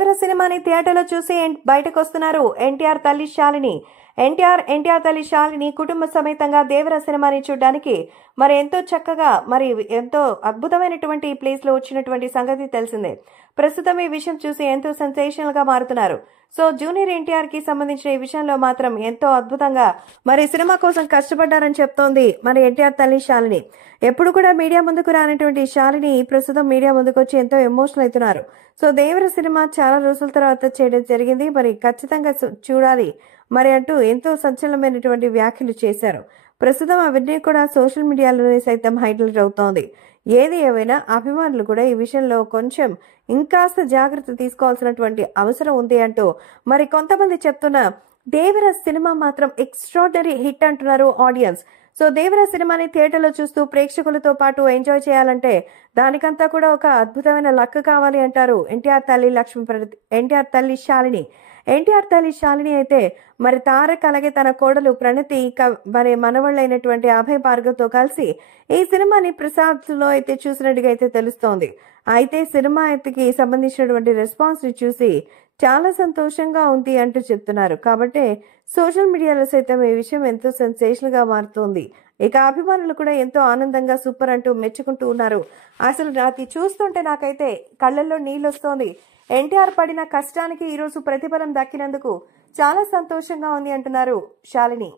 దేవర సినిమాని థియేటర్లో చూసి బయటకు వస్తున్నారు ఎన్టీఆర్ తల్లి శాలిని. ఎన్టీఆర్ తల్లి శాలిని కుటుంబ సమేతంగా దేవర సినిమాని చూడడానికి మరి ఎంతో చక్కగా మరి ఎంతో అద్భుతమైనటువంటి ప్లేస్ లో వచ్చినటువంటి సంగతి తెలిసిందే. ప్రస్తుతం ఈ విషయం చూసి ఎంతో సెన్సేషనల్ గా మారుతున్నారు. సో జూనియర్ ఎన్టీఆర్ కి సంబంధించిన ఈ విషయంలో మాత్రం ఎంతో అద్భుతంగా మరి సినిమా కోసం కష్టపడ్డారని చెప్తోంది మరి ఎన్టీఆర్ తల్లి శాలిని. ఎప్పుడు కూడా మీడియా ముందుకు రానటువంటి శాలిని ప్రస్తుతం మీడియా ముందుకు వచ్చి ఎంతో ఎమోషనల్ అవుతున్నారు. సో దేవర సినిమా చాలా రోజుల తర్వాత చేయడం జరిగింది, మరి ఖచ్చితంగా చూడాలి మరి అంటూ ఎంతో సంచలనమైనటువంటి వ్యాఖ్యలు చేశారు. ప్రస్తుతం అవన్నీ కూడా సోషల్ మీడియాలోనే సైతం హైలైట్ అవుతోంది. ఏది ఏమైనా అభిమానులు కూడా ఈ విషయంలో కొంచెం ఇంకాస్త జాగ్రత్త తీసుకోవాల్సినటువంటి అవసరం ఉంది అంటూ మరి కొంతమంది చెప్తున్న దేవర సినిమా మాత్రం ఎక్స్ట్రాడనరీ హిట్ అంటున్నారు ఆడియన్స్. సో దేవర సినిమాని థియేటర్లో చూస్తూ ప్రేక్షకులతో పాటు ఎంజాయ్ చేయాలంటే దానికంతా కూడా ఒక అద్భుతమైన లక్ కావాలి అంటారు ఎన్టీఆర్ తల్లి శాలిని. ఎన్టీఆర్ తల్లి శాలిని అయితే మరి తారక్ అలాగే తన కోడలు ప్రణతి మరి మనవళ్ళైనటువంటి అభయ్ భార్గవ్తో కలిసి ఈ సినిమాని ప్రసాద్ లో అయితే చూసినట్టుగా అయితే తెలుస్తోంది. అయితే సినిమాకి సంబంధించినటువంటి రెస్పాన్స్ ని చూసి చాలా సంతోషంగా ఉంది అంటూ చెప్తున్నారు. కాబట్టి సోషల్ మీడియాలో సైతం ఈ విషయం ఎంతో సెన్సేషనల్ గా మారుతోంది. ఇక అభిమానులు కూడా ఎంతో ఆనందంగా సూపర్ అంటూ మెచ్చుకుంటూ ఉన్నారు. అసలు అది చూస్తుంటే నాకైతే కళ్ళల్లో నీళ్ళు వస్తోంది. ఎన్టీఆర్ పడిన కష్టానికి ఈరోజు ప్రతిఫలం దక్కినందుకు చాలా సంతోషంగా ఉంది అంటున్నారు శాలిని.